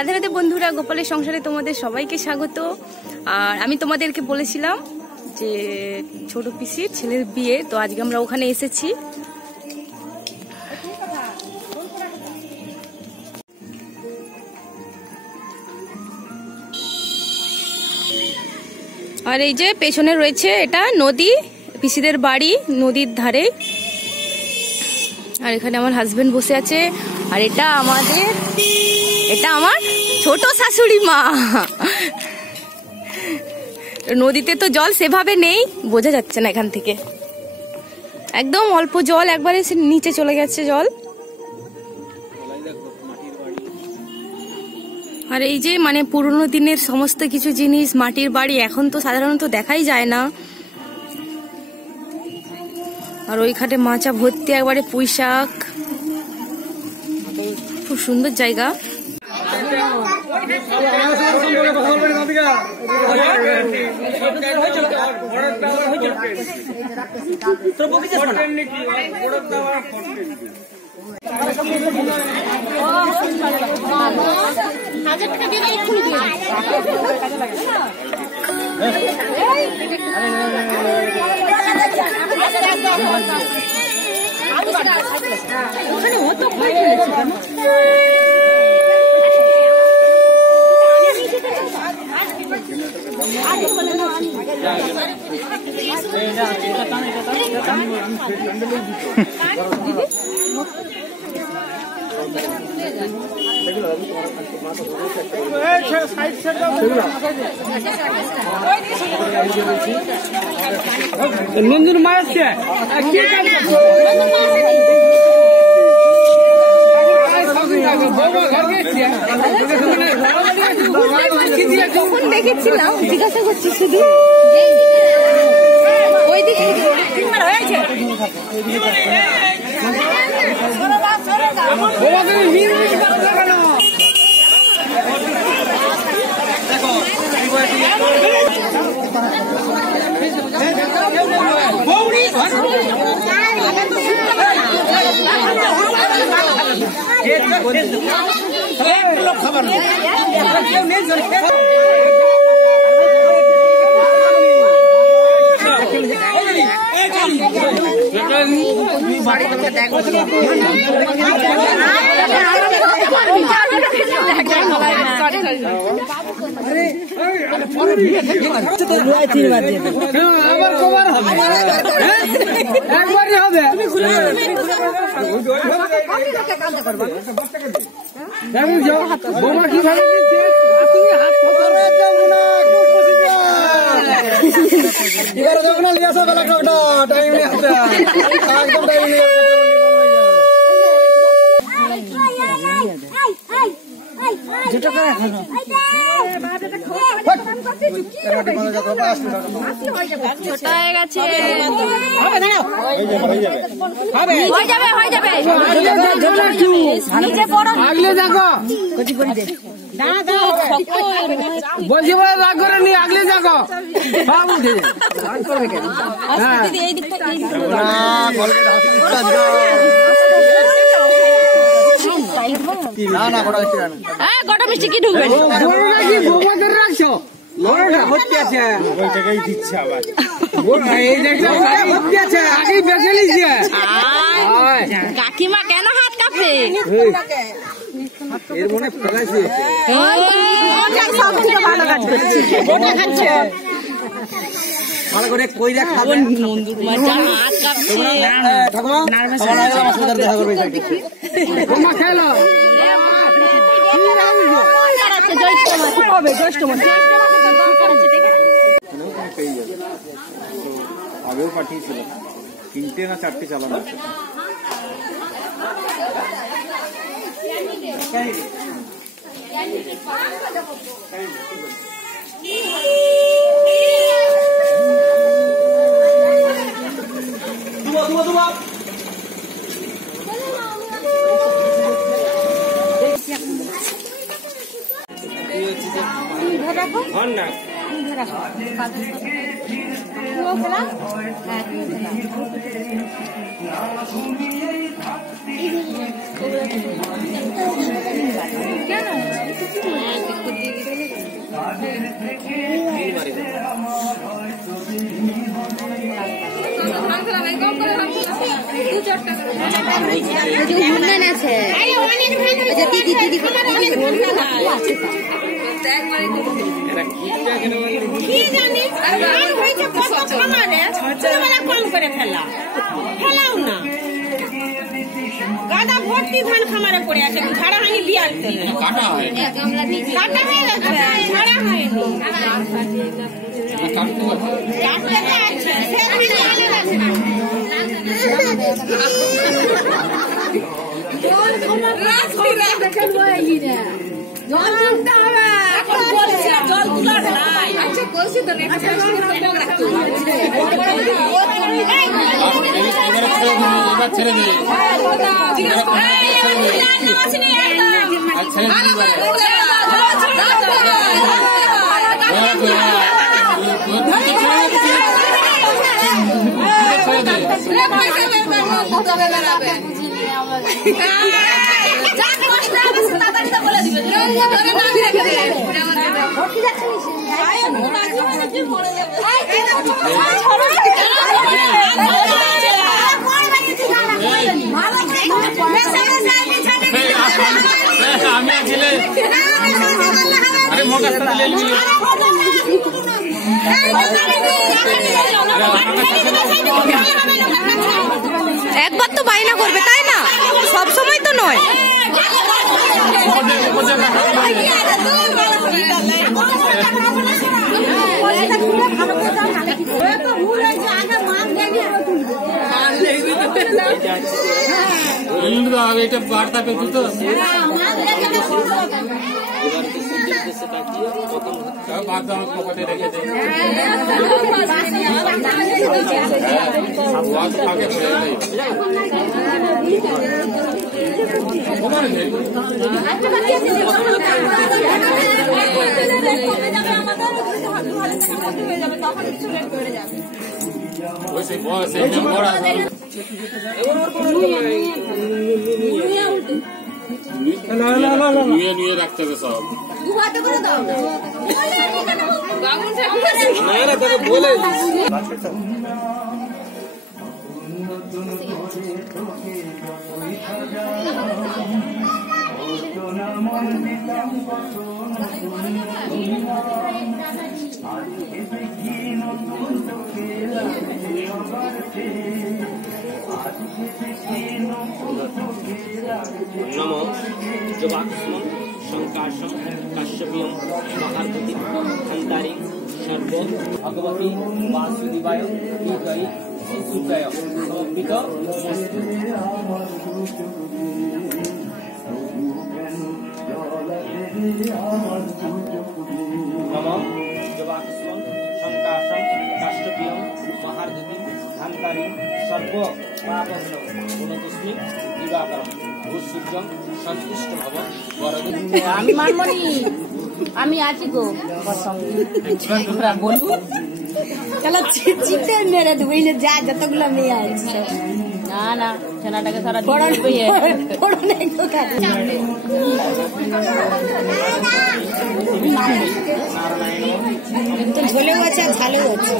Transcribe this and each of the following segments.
রাধে রাধে বন্ধুরা, গোপালের সংসারে তোমাদের সবাইকে স্বাগত। আর আমি তোমাদেরকে বলেছিলাম যে ছোট পিসির ছেলের বিয়ে, তো আজকে আমরা ওখানে এসেছি। আর এই যে পেছনে রয়েছে এটা নদী, পিসিদের বাড়ি নদীর ধারে। আর এখানে আমার হাজবেন্ড বসে আছে। আর এটা আমার ছোট শাশুড়ি মা। নদীতে তো জল সেভাবে নেই, বোঝা যাচ্ছে না এখান থেকে, একদম অল্প জল, একবারে নিচে চলে গেছে জল। আর এই যে মানে পুরোনো দিনের সমস্ত কিছু জিনিস, মাটির বাড়ি এখন তো সাধারণত দেখাই যায় না। আর ওইখানে মাচা ভর্তি একবারে পুঁই শাক, খুব সুন্দর জায়গা। নন্দুর মারছে যখন দেখেছিলাম জিজ্ঞাসা করছি শুধু ওইদিকে হয়েছে। আগলে দেখো বলছি বলে রাগ করে নি, আগলে দেখো কটা মিষ্টি কি ঢুকবে গোবর রাখছো কাকিমা কেন হাত কাঁপছে? এর মনে ফেলাইছে ভালো করে কইরা খাবো। হাত আগেও পাঠিয়েছিলাম, 3টে না 4টে চালানো আছে। না গাদা ভর্তি ধান খামারে পড়ে আছে, ঝাড়া হয়নি বিয়ার কাটা হয়ে গেছে, ঝাড়া হয়নি। ছেড়ে দে একবার তো বায়না করবে, তাই না? সব সময় তো নয়। এটা বার্তা পেত তো পকেটে রেখে দেয়। নিয়ে রাখতে হবে সব। নম যোগাক্ষম শঙ্কাশম কাশ্যপিয়ম মহারগতি খন্তারি সর্ব ভগবতী বাসুদেবায় বিজয়ী শ্রীসূতায় সমর্পিত। নম যোগাক্ষম শঙ্কাশম কাশ্যপিয়ম মহারগতি খন্তারি সর্ব পাপগ্ন গুণতস্মি দিবাকরম ভূসূর্যম সন্তুষ্ট ভব বরদে। আমি মানমনি, আমি আছি গো বলুন। চলো চিতে মেরে দেবো, যা যতগুলো মেয়ে আছে। না না, ছেনাটাকে সারা ঝোলেও আছে আর ঝালেও আছে।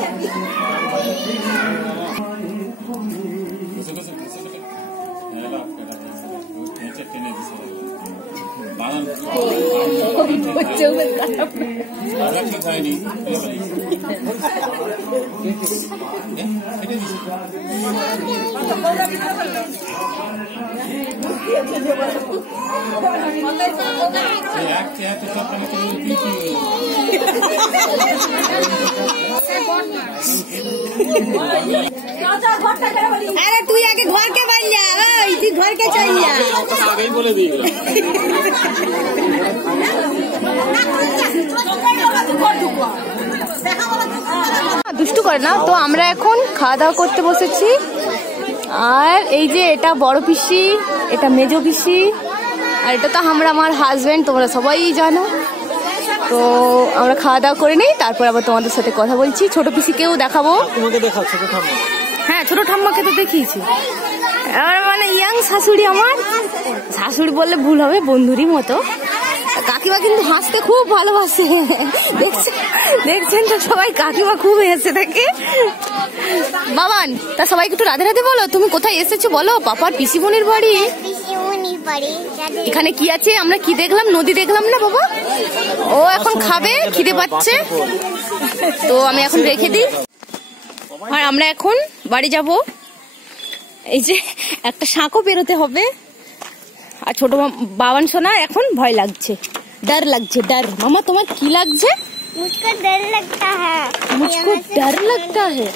अरे तू आके घर के बन जा, तू घर के चल जा। आगे ही बोले दी দুষ্টু করে না তো। আমরা এখন খাওয়া দাওয়া করতে বসেছি। আর এই যে এটা বড় পিসি, এটা মেজো পিসি, আর এটা তো আমরা আমার হাজবেন্ড, তোমরা সবাই জানো। তো আমরা খাওয়া দাওয়া করে নিই, তারপর আবার তোমাদের সাথে কথা বলছি। ছোট পিসিকেও দেখাবো। তোমাকে দেখাও ছোট ঠাম্মা। হ্যাঁ, ছোট ঠাম্মাকে তো দেখিয়েছি। মানে ইয়াং শাশুড়ি, আমার শাশুড়ি বললে ভুল হবে, বন্ধুরই মতো। কাকিমা কিন্তু হাসতে খুব ভালোবাসে, দেখছেন তো সবাই, কাকিমা খুব হেসে থাকে। বাবান, তা সবাইকে একটু রাধে রাধে বলো। তুমি কোথায় এসেছো বলো? পাপার পিসিমনির বাড়ি। এখানে কি আছে? আমরা কি দেখলাম? নদী দেখলাম না বাবা? ও এখন খাবে, খিদে পাচ্ছে, তো আমি এখন রেখে দিই। আর আমরা এখন বাড়ি যাব। এই যে একটা শাঁখও বেরোতে হবে। আর ছোট বাবান সোনা এখন ভয় লাগছে, ডর লাগছে, ডর। মামা তোমার কি লাগছে? मुझको डर लगता है। मुझको डर लगता है।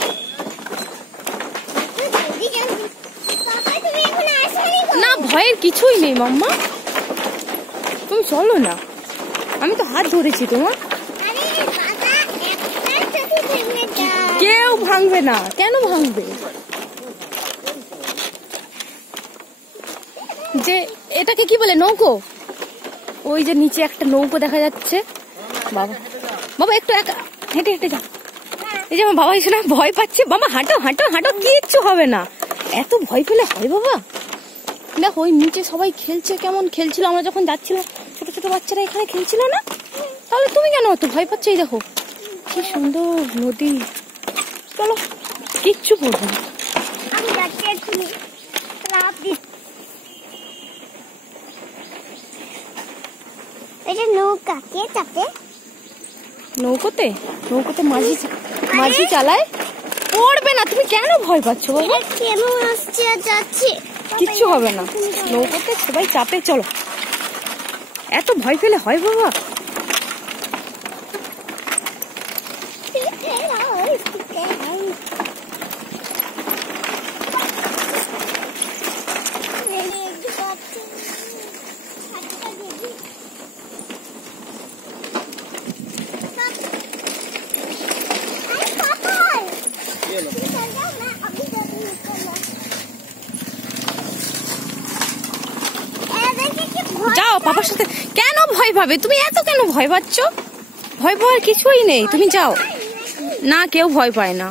না, ভয়ের কিছুই নেই মাম্মা, তুমি চলো না, আমি তো হাত ধরেছি তোমার। কেউ ভাঙবে না। কেন ভাঙবে? যে এটাকে কি বলে? নৌকো। ওই যে নিচে একটা নৌকো দেখা যাচ্ছে। বাবা, বাবা একটু হেঁটে হেঁটে যাও। এই যে আমার বাবা এসে ভয় পাচ্ছে। বাবা হাঁটো হাঁটো হাঁটো, কিচ্ছু হবে না। এত ভয় পেলে হয় বাবা? দেখো ওই নিচে সবাই খেলছে, কেমন খেলছিল আমরা যখন যাচ্ছিলাম, ছোট ছোট বাচ্চারা এখানে খেলছিল না? তাহলে তুমি কেন অত ভয় পাচ্ছ? এই দেখো কি সুন্দর নদী। চলো, কিচ্ছু করবো না। এটা নৌকা কে চাপে? নৌকোতে, নৌকোতে মাঝি চালায়। পড়বে না, তুমি কেন ভয় পাচ্ছ বাবা? কেন আসছে আর যাচ্ছে? কিচ্ছু হবে না, নৌকোতে সবাই চাপে। চলো, এত ভয় পেলে হয় বাবা? যাও পাপার সাথে। কেন ভয় পাবে? তুমি এত কেন ভয় পাচ্ছ? ভয় পাওয়ার কিছুই নেই, তুমি যাও না। কেউ ভয় পায় না।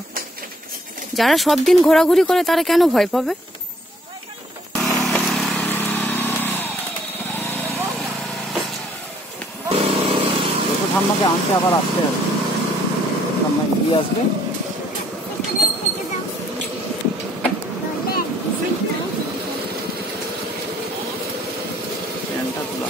যারা সব দিন ঘোরাঘুরি করে তারা কেন ভয় পাবে? ঠাম্মাকে আনতে আবার আসতে হবে। ঠাম্মা এগিয়ে আসবে। প্যান্টটা তোলা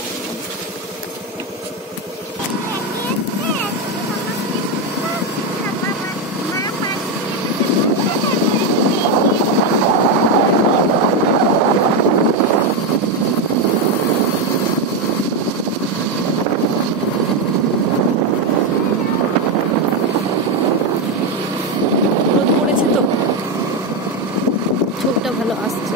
ছবিটা ভালো আসছে।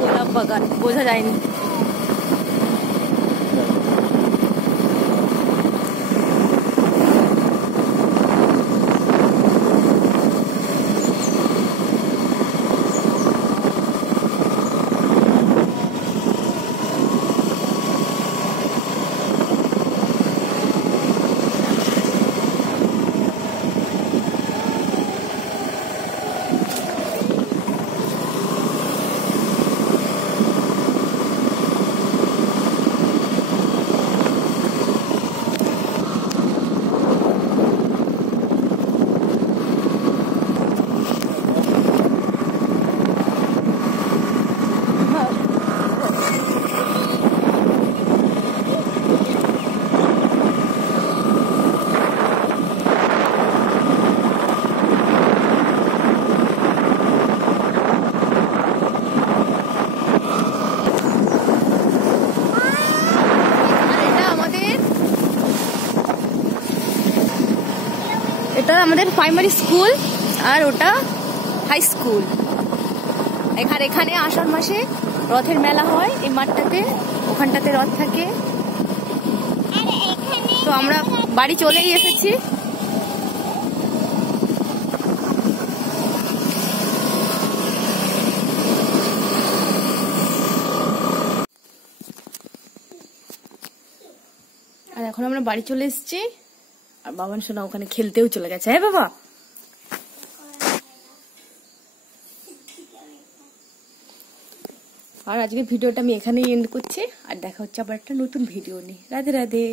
গোলাপ বাগান বোঝা যায়নি। এটা আমাদের প্রাইমারি স্কুল আর ওটা হাই স্কুল। এখানে আষাঢ় মাসে রথের মেলা হয় এই মাঠটাতে, ওখানটাতে রথ থাকে। আর এখানে তো আমরা বাড়ি চলেই এসেছি। আর এখন আমরা বাড়ি চলে এসেছি, আর বাবান সোনা ওখানে খেলতেও চলে গেছে। হ্যাঁ বাবা, আর আজকে ভিডিওটা আমি এখানেই এন্ড করছি, আর দেখা হচ্ছে আবার একটা নতুন ভিডিও নিয়ে। রাধে রাধে।